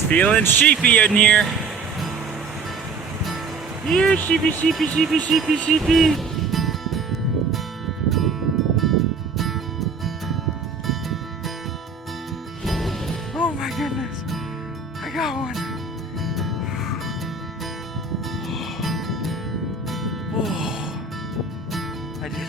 It's feeling sheepy in here. Here, sheepy, sheepy, sheepy, sheepy, sheepy. Oh my goodness, I got one. Oh, I did it.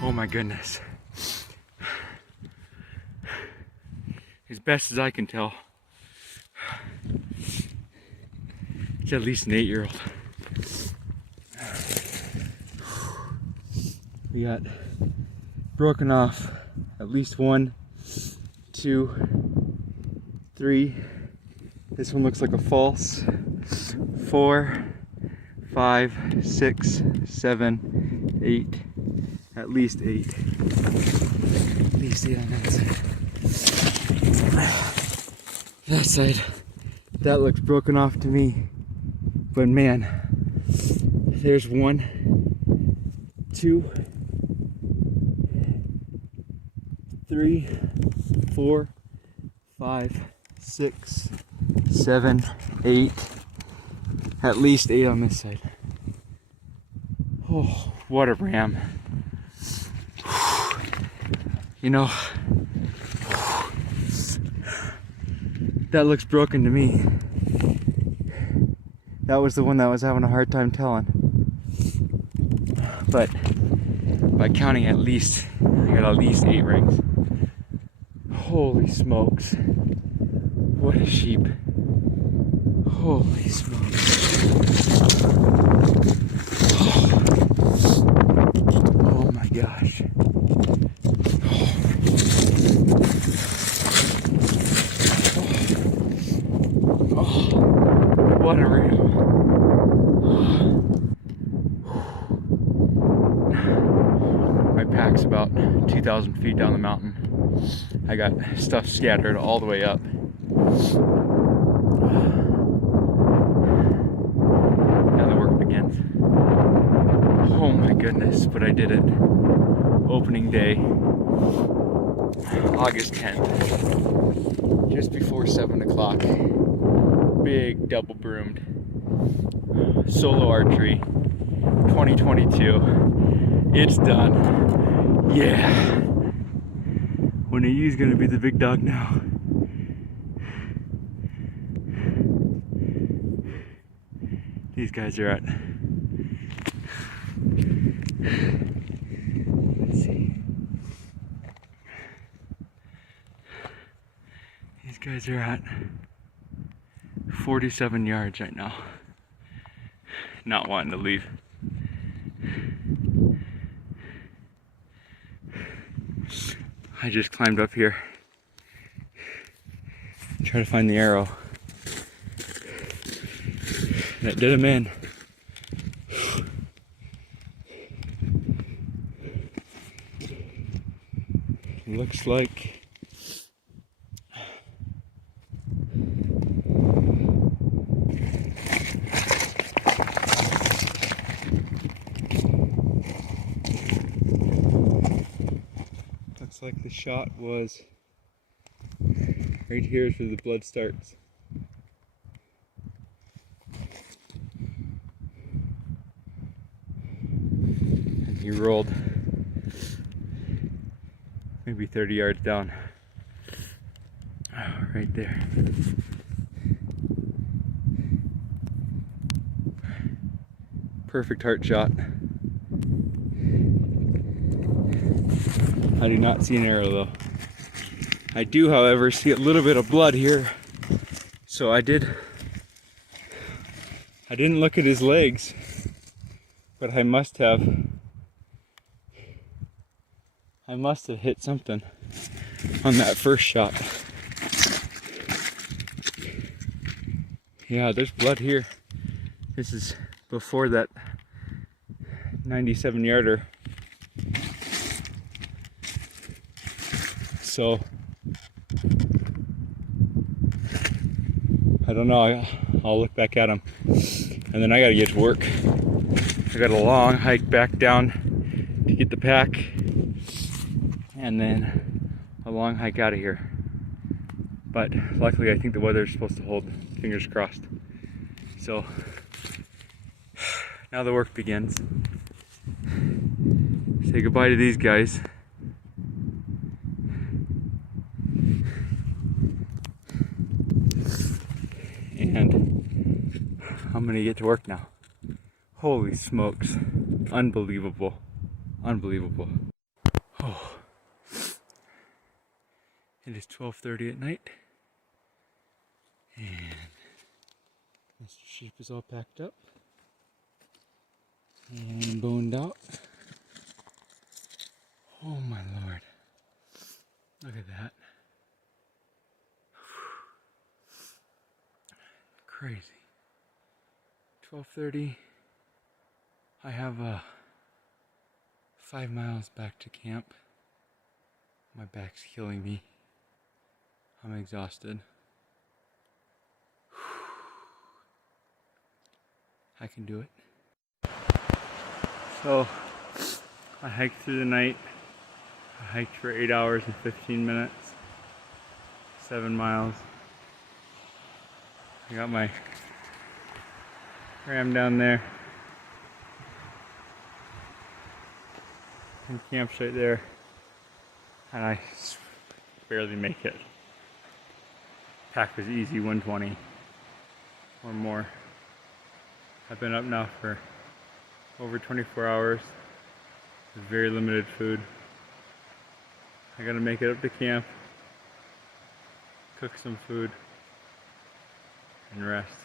Oh my goodness. As best as I can tell, it's at least an 8-year-old. We got broken off at least 1, 2, 3. This one looks like a false. 4, 5, 6, 7, 8. At least 8. At least 8 on that side. That side, that looks broken off to me. But man, there's 1, 2, 3, 4, 5, 6, 7, 8. At least 8 on this side. Oh, what a ram. You know, that looks broken to me. That was the one that I was having a hard time telling. But by counting at least, I got at least 8 rings. Holy smokes. What a sheep. Holy smokes. Oh my gosh. What a ram. My pack's about 2,000 feet down the mountain. I got stuff scattered all the way up. Now the work begins. Oh my goodness, but I did it. Opening day, August 10th, just before 7 o'clock. Big double broomed solo archery 2022. It's done. Yeah. When are you gonna be the big dog now? These guys are at. Let's see. These guys are at 47 yards right now. Not wanting to leave. I just climbed up here. Try to find the arrow. That did him in. Looks like the shot was right here is where the blood starts. And he rolled maybe 30 yards down. Oh, right there. Perfect heart shot. I do not see an arrow though. I do, however, see a little bit of blood here. So I didn't look at his legs, but I must have hit something on that first shot. Yeah, there's blood here. This is before that 97 yarder. So I don't know, I'll look back at them. And then I gotta get to work. I got a long hike back down to get the pack, and then a long hike out of here. But luckily I think the weather is supposed to hold, fingers crossed. So now the work begins. Say goodbye to these guys. And I'm gonna get to work now. Holy smokes. Unbelievable. Unbelievable. Oh. It is 12:30 at night. And Mr. Sheep is all packed up and boned out. Oh my lord. Look at that. Crazy. 12:30. I have 5 miles back to camp. My back's killing me. I'm exhausted. I can do it. So I hiked through the night. I hiked for 8 hours and 15 minutes. 7 miles. I got my ram down there. And campsite there. And I barely make it. Pack was easy 120 or more. I've been up now for over 24 hours with very limited food. I gotta make it up to camp, cook some food, and rest,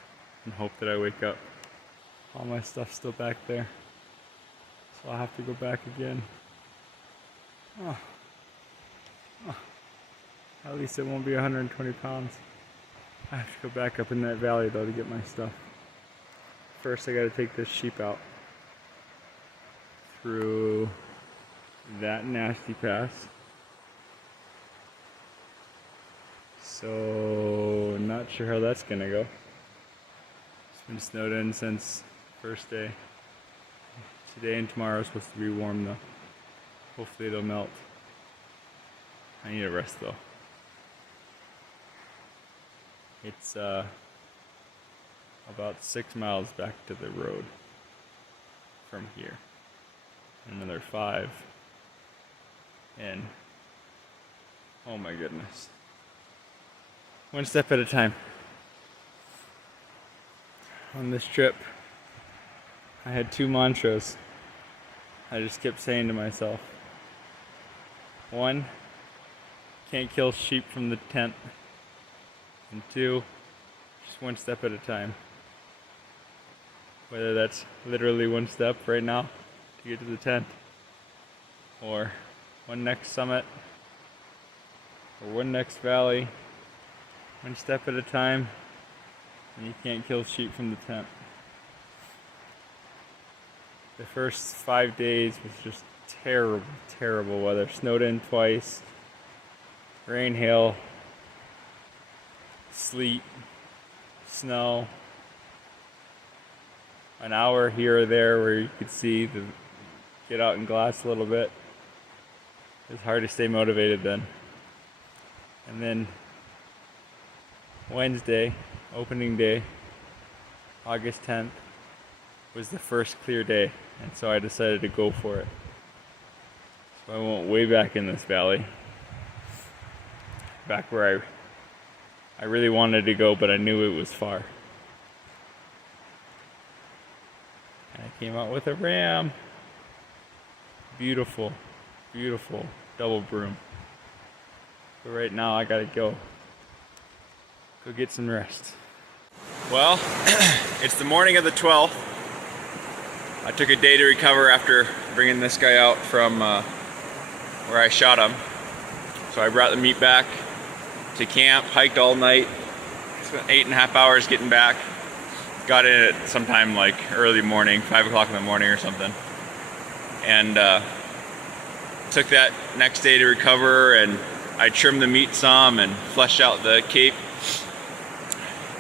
and hope that I wake up. All my stuff's still back there, so I'll have to go back again. Oh. At least it won't be 120 pounds. I have to go back up in that valley though to get my stuff. First I gotta take this sheep out through that nasty pass. So not sure how that's gonna go. It's been snowed in since first day. Today and tomorrow are supposed to be warm though. Hopefully it'll melt. I need a rest though. It's about 6 miles back to the road from here. Another 5. And oh my goodness. One step at a time. On this trip, I had 2 mantras I just kept saying to myself. 1, can't kill sheep from the tent. And 2, just one step at a time. Whether that's literally one step right now to get to the tent, or one next summit, or one next valley, one step at a time, and you can't kill sheep from the tent. The first 5 days was just terrible, terrible weather. Snowed in twice, rain, hail, sleet, snow. An hour here or there where you could see the get out and glass a little bit. It was hard to stay motivated then. And then Wednesday, opening day, August 10th, was the first clear day, and so I decided to go for it. So I went way back in this valley, back where I really wanted to go, but I knew it was far. And I came out with a ram. Beautiful, beautiful double broom. But right now I gotta go get some rest. Well, it's the morning of the 12th. I took a day to recover after bringing this guy out from where I shot him. So I brought the meat back to camp, hiked all night, spent 8.5 hours getting back. Got in at sometime like early morning, 5 o'clock in the morning or something. And took that next day to recover and I trimmed the meat some and fleshed out the cape.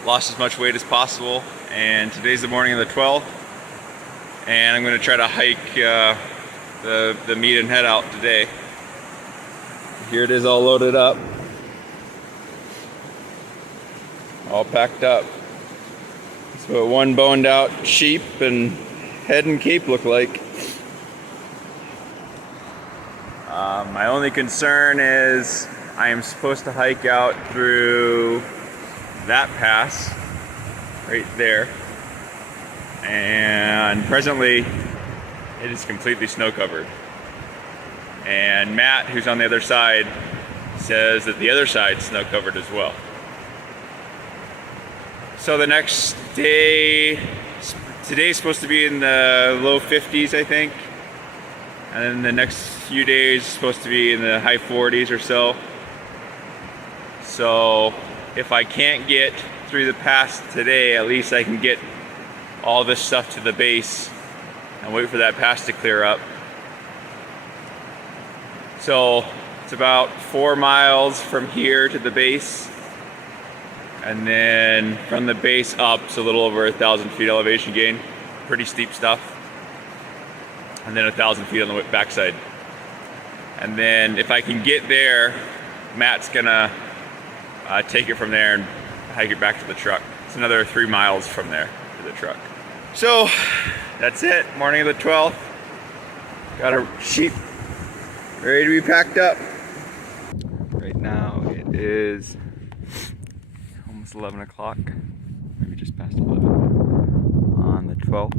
Lost as much weight as possible. And today's the morning of the 12th. And I'm going to try to hike the meat and head out today. Here it is all loaded up. All packed up. That's what one boned out sheep and head and cape look like. My only concern is I am supposed to hike out through that pass right there, and presently it is completely snow covered, and Matt, who's on the other side, says that the other side's snow covered as well. So the next day, today's supposed to be in the low 50s, I think. And then the next few days supposed to be in the high 40s or so. So if I can't get through the pass today, at least I can get all this stuff to the base and wait for that pass to clear up. So it's about 4 miles from here to the base. And then from the base up, it's a little over 1,000 feet elevation gain. Pretty steep stuff. And then 1,000 feet on the backside. And then if I can get there, Matt's gonna take it from there and hike it back to the truck. It's another 3 miles from there to the truck. So that's it, morning of the 12th. Got a sheep ready to be packed up. Right now it is almost 11 o'clock, maybe just past 11 on the 12th.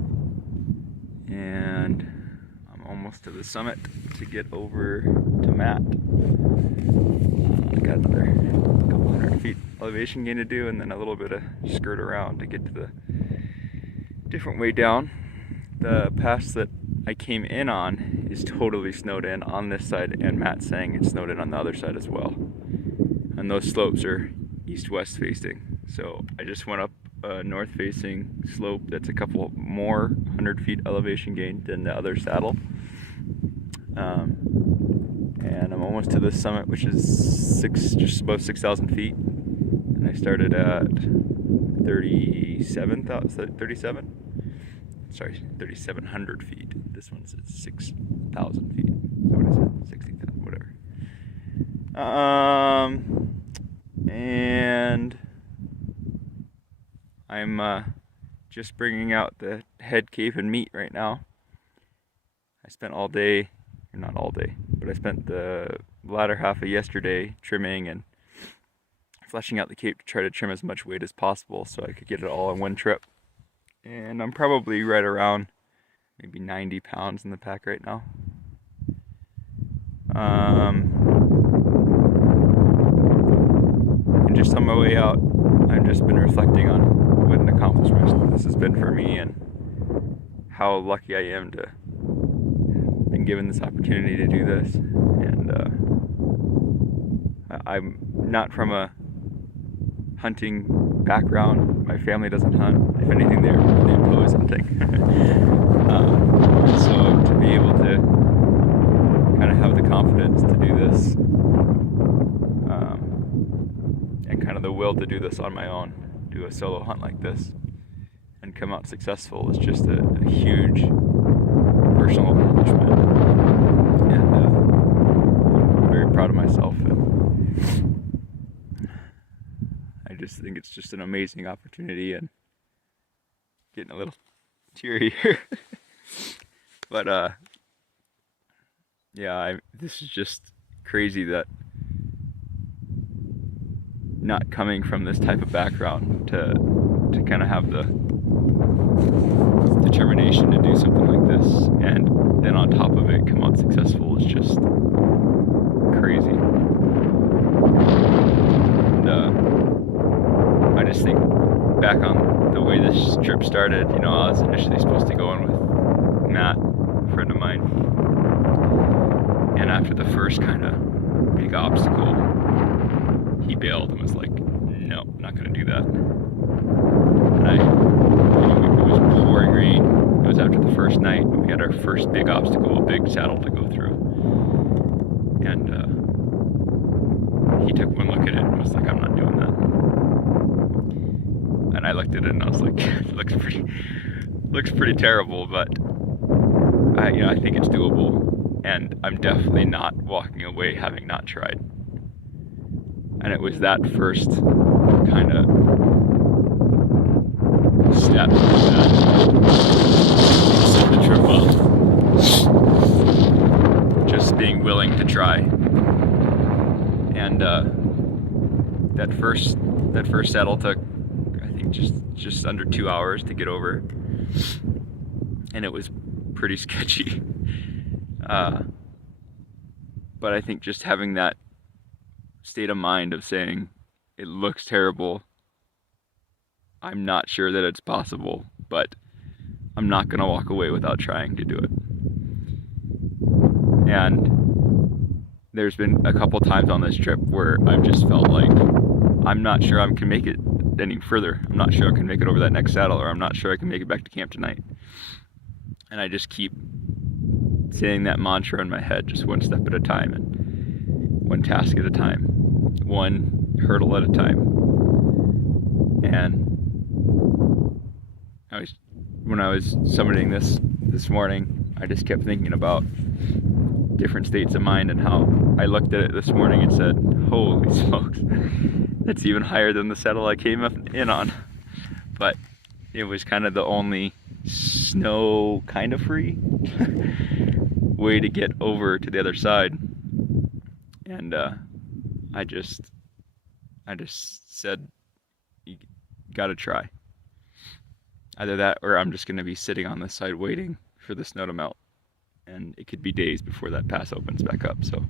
And I'm almost to the summit to get over to Matt. I got another couple hundred feet elevation gain to do, and then a little bit of skirt around to get to the different way down. The pass that I came in on is totally snowed in on this side, and Matt's saying it's snowed in on the other side as well. And those slopes are east-west facing. So I just went up a north-facing slope that's a couple more 100 feet elevation gain than the other saddle. And I'm almost to the summit, which is just above 6,000 feet. And I started at 3,700 feet. This one's at 6,000 feet. Is that what I said? 60,000, whatever. And I'm just bringing out the head, cape, and meat right now. I spent all day, or not all day, but I spent the latter half of yesterday trimming and fleshing out the cape to try to trim as much weight as possible so I could get it all in one trip. And I'm probably right around maybe 90 pounds in the pack right now. And just on my way out, I've just been reflecting on what an accomplishment this has been for me and how lucky I am to have been given this opportunity to do this. And I'm not from a hunting background. My family doesn't hunt. If anything, they oppose hunting. So to be able to kind of have the confidence to do this, and kind of the will to do this on my own, do a solo hunt like this, and come out successful is just a huge personal accomplishment. And I'm very proud of myself. And I just think it's just an amazing opportunity, and getting a little teary here. But yeah, this is just crazy that not coming from this type of background to kind of have the determination to do something like this, and then on top of it come out successful is just crazy. And I just think back on the way this trip started. You know, I was initially supposed to go in with Matt, a friend of mine, and after the first kind of big obstacle, he bailed and was like, no, I'm not going to do that. And it was pouring rain. It was after the first night. We had our first big obstacle, a big saddle to go through. And he took one look at it and was like, I'm not doing that. And I looked at it and I was like, it looks pretty terrible, but I think it's doable. And I'm definitely not walking away having not tried. And it was that first kind of step that set the trip up. Just being willing to try. And that first saddle took, I think, just under 2 hours to get over, and it was pretty sketchy. But I think just having that state of mind of saying, it looks terrible, I'm not sure that it's possible, but I'm not gonna walk away without trying to do it. And there's been a couple times on this trip where I've just felt like I'm not sure I can make it any further. I'm not sure I can make it over that next saddle, or I'm not sure I can make it back to camp tonight. And I just keep saying that mantra in my head, just one step at a time, and one task at a time, one hurdle at a time. And when I was summiting this morning, I just kept thinking about different states of mind and how I looked at it this morning and said, holy smokes, that's even higher than the saddle I came up in on. But it was kind of the only snow kind of free way to get over to the other side. And I just said, you gotta try. Either that, or I'm just gonna be sitting on this side waiting for the snow to melt. And it could be days before that pass opens back up, so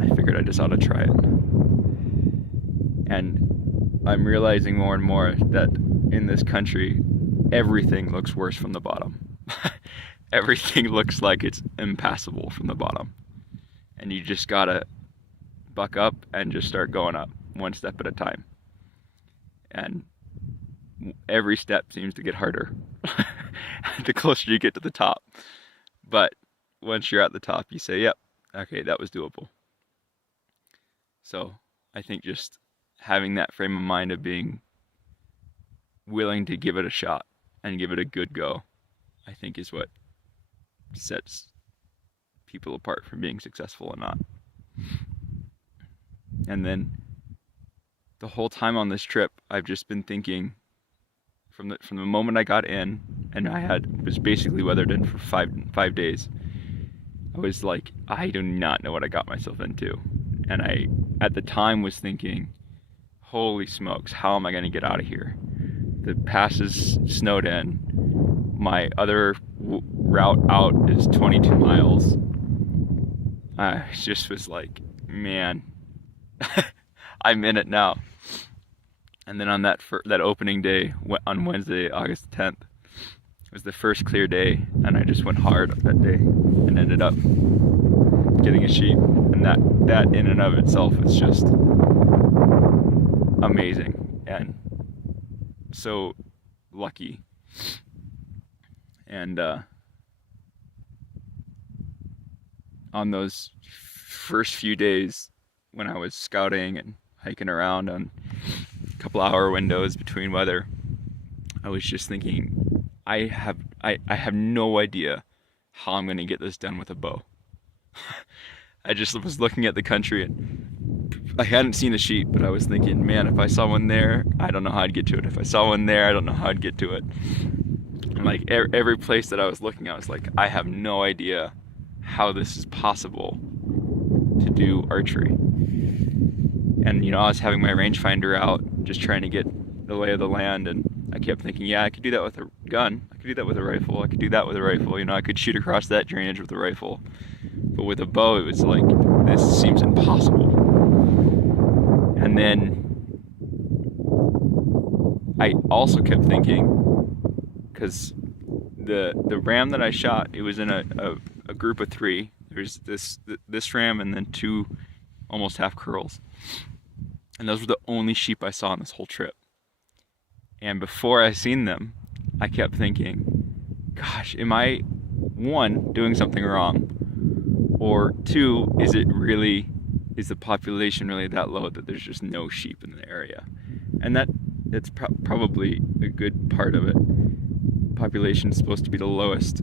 I figured I just ought to try it. And I'm realizing more and more that in this country, everything looks worse from the bottom. Everything looks like it's impassable from the bottom. And you just gotta buck up and just start going up, one step at a time. And every step seems to get harder the closer you get to the top. But once you're at the top, you say, yep, okay, that was doable. So I think just having that frame of mind of being willing to give it a shot and give it a good go, I think is what sets people apart from being successful or not. And then the whole time on this trip, I've just been thinking, from the moment I got in, and was basically weathered in for five days, I was like, I do not know what I got myself into. And I, at the time, was thinking, holy smokes, how am I going to get out of here? The pass is snowed in. My other route out is 22 miles. I just was like, man, I'm in it now. And then on that opening day, on Wednesday, August 10th, it was the first clear day, and I just went hard that day and ended up getting a sheep. And that in and of itself is just amazing and so lucky. And on those first few days when I was scouting and hiking around on a couple hour windows between weather, I was just thinking, I have no idea how I'm going to get this done with a bow. I just was looking at the country and I hadn't seen a sheep, but I was thinking, man, if I saw one there, I don't know how I'd get to it. If I saw one there, I don't know how I'd get to it. And like every place that I was looking at, I was like, I have no idea how this is possible to do archery. And I was having my rangefinder out, just trying to get the lay of the land, and I kept thinking, yeah, I could do that with a gun, I could do that with a rifle, I could do that with a rifle, I could shoot across that drainage with a rifle. But with a bow, it was like, this seems impossible. And then I also kept thinking, because the ram that I shot, it was in a group of 3. There's this ram and then 2 almost half curls. And those were the only sheep I saw on this whole trip. And before I seen them, I kept thinking, gosh, am I, 1, doing something wrong? Or 2, is it really is the population really that low that there's just no sheep in the area? And it's probably a good part of it. Population is supposed to be the lowest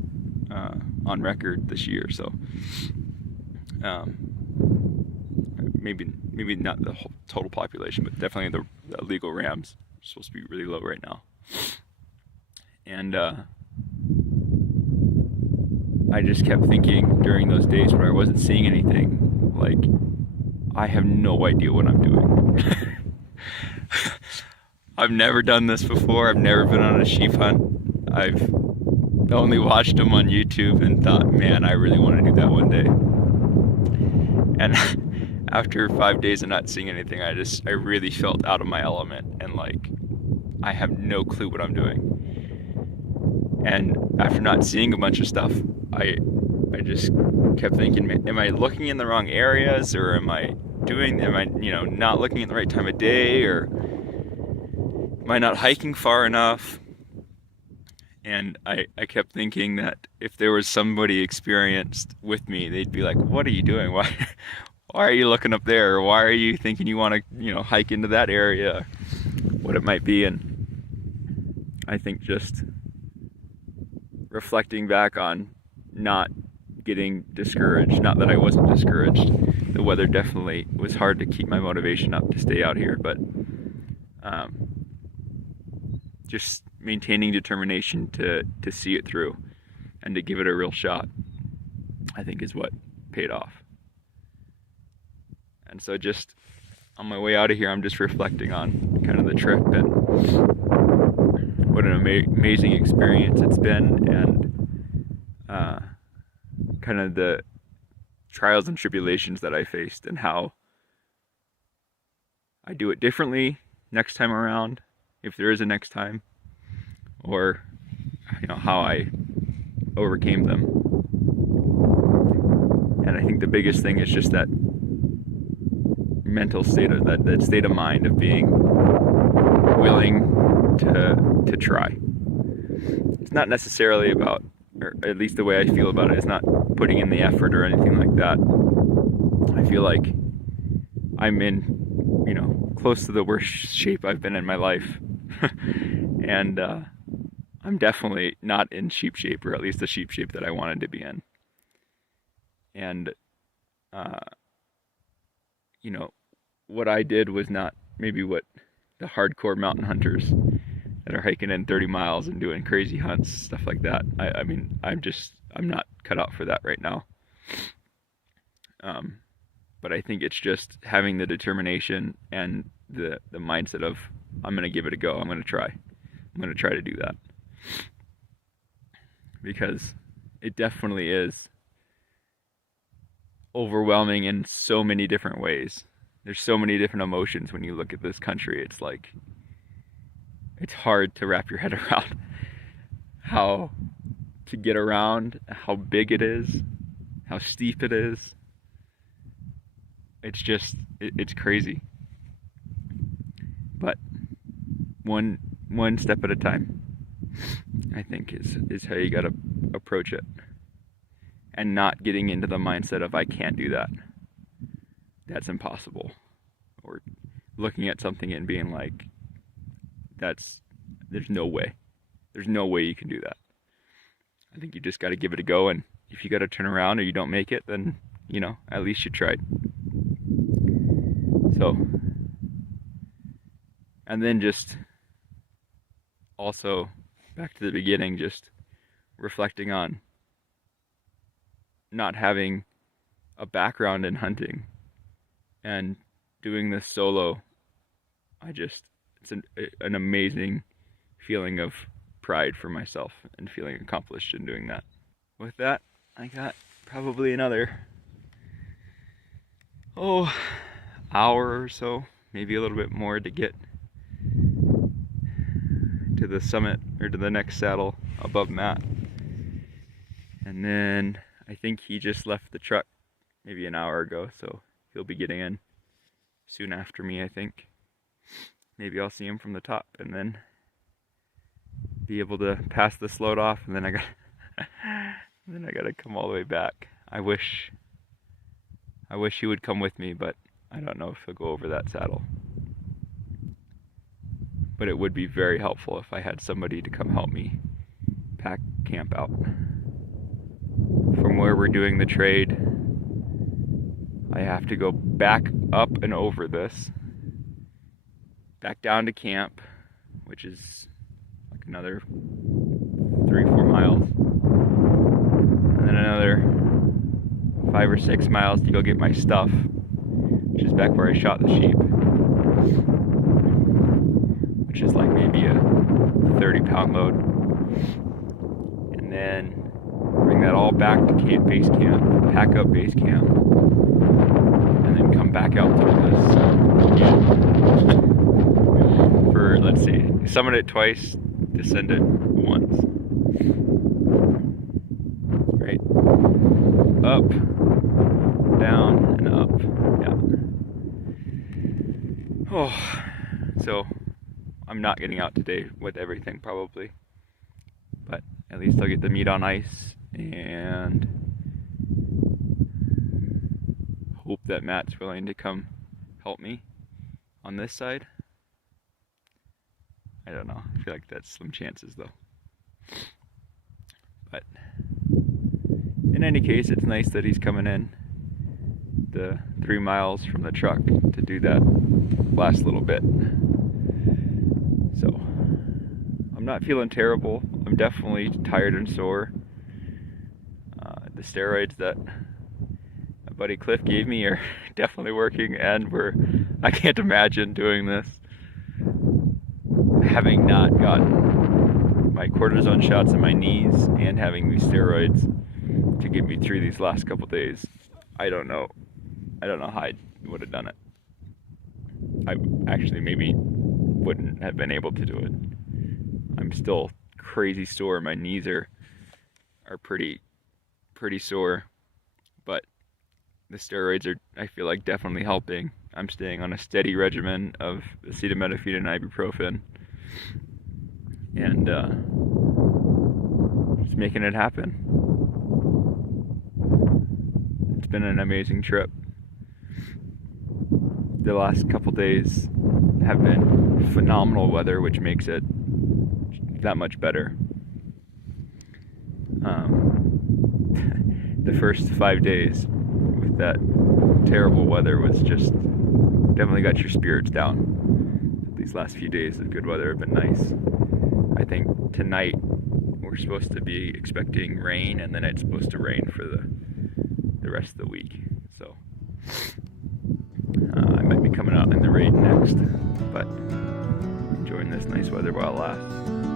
on record this year, so maybe not the whole total population, but definitely the legal rams are supposed to be really low right now. And I just kept thinking during those days where I wasn't seeing anything, like, I have no idea what I'm doing. I've never done this before. I've never been on a sheep hunt. I've only watched them on YouTube and thought, man, I really want to do that one day. And after 5 days of not seeing anything, I really felt out of my element, and like, I have no clue what I'm doing. And after not seeing a bunch of stuff, I just kept thinking, am I looking in the wrong areas, or am I not looking at the right time of day, or am I not hiking far enough? And I kept thinking that if there was somebody experienced with me, they'd be like, what are you doing? Why are you looking up there? Or why are you thinking you want to, hike into that area? What it might be. And I think just reflecting back on not getting discouraged, not that I wasn't discouraged. The weather definitely was hard to keep my motivation up to stay out here, but just maintaining determination to see it through and to give it a real shot, I think, is what paid off. And so just on my way out of here, I'm just reflecting on kind of the trip and what an amazing experience it's been, and kind of the trials and tribulations that I faced, and how I do it differently next time around, if there is a next time, or how I overcame them. And I think the biggest thing is just that mental state of that state of mind of being willing to try. It's not necessarily about, or at least the way I feel about it, is not putting in the effort or anything like that. I feel like I'm in, close to the worst shape I've been in my life. And I'm definitely not in sheep shape, or at least the sheep shape that I wanted to be in. And what I did was not maybe what the hardcore mountain hunters that are hiking in 30 miles and doing crazy hunts, stuff like that. I mean, I'm not cut out for that right now. But I think it's just having the determination and the mindset of, I'm going to give it a go. I'm going to try to do that. Because it definitely is overwhelming in so many different ways. There's so many different emotions when you look at this country. It's like, it's hard to wrap your head around how to get around, how big it is, how steep it is. It's just, it's crazy. But one step at a time, I think, is how you gotta approach it. And not getting into the mindset of, I can't do that, that's impossible. Or looking at something and being like, there's no way you can do that. I think you just got to give it a go, and if you got to turn around or you don't make it, then at least you tried. So, and then just also back to the beginning, just reflecting on not having a background in hunting and doing this solo. It's an amazing feeling of pride for myself and feeling accomplished in doing that. With that, I got probably another hour or so, maybe a little bit more, to get to the summit, or to the next saddle above Matt. And then I think he just left the truck maybe an hour ago, so he'll be getting in soon after me, I think. Maybe I'll see him from the top and then be able to pass this load off, and then I gotta come all the way back. I wish I wish he would come with me, but I don't know if he'll go over that saddle. But it would be very helpful if I had somebody to come help me pack camp out. From where we're doing the trade, I have to go back up and over this, back down to camp, which is like another 3-4 miles, and then another 5 or 6 miles to go get my stuff, which is back where I shot the sheep, which is like maybe a 30-pound load, and then bring that all back to base camp, pack up base camp, and then come back out through this for, let's see, summit it twice, descend it once. Right? Up, down, and up. Yeah. Oh, so I'm not getting out today with everything probably, but at least I'll get the meat on ice and hope that Matt's willing to come help me on this side. I don't know. I feel like that's slim chances though. But in any case, it's nice that he's coming in the 3 miles from the truck to do that last little bit. So I'm not feeling terrible. I'm definitely tired and sore. The steroids that my buddy Cliff gave me are definitely working, and I can't imagine doing this having not gotten my cortisone shots in my knees and having these steroids to get me through these last couple days. I don't know how I would have done it. I actually maybe wouldn't have been able to do it. I'm still crazy sore. My knees are pretty sore, but the steroids are, I feel like, definitely helping. I'm staying on a steady regimen of acetaminophen and ibuprofen, and just making it happen. It's been an amazing trip. The last couple days have been phenomenal weather, which makes it that much better. The first 5 days with that terrible weather was just definitely got your spirits down. These last few days of good weather have been nice. I think tonight we're supposed to be expecting rain, and then it's supposed to rain for the rest of the week. So I might be coming out in the rain next, but enjoying this nice weather while it lasts.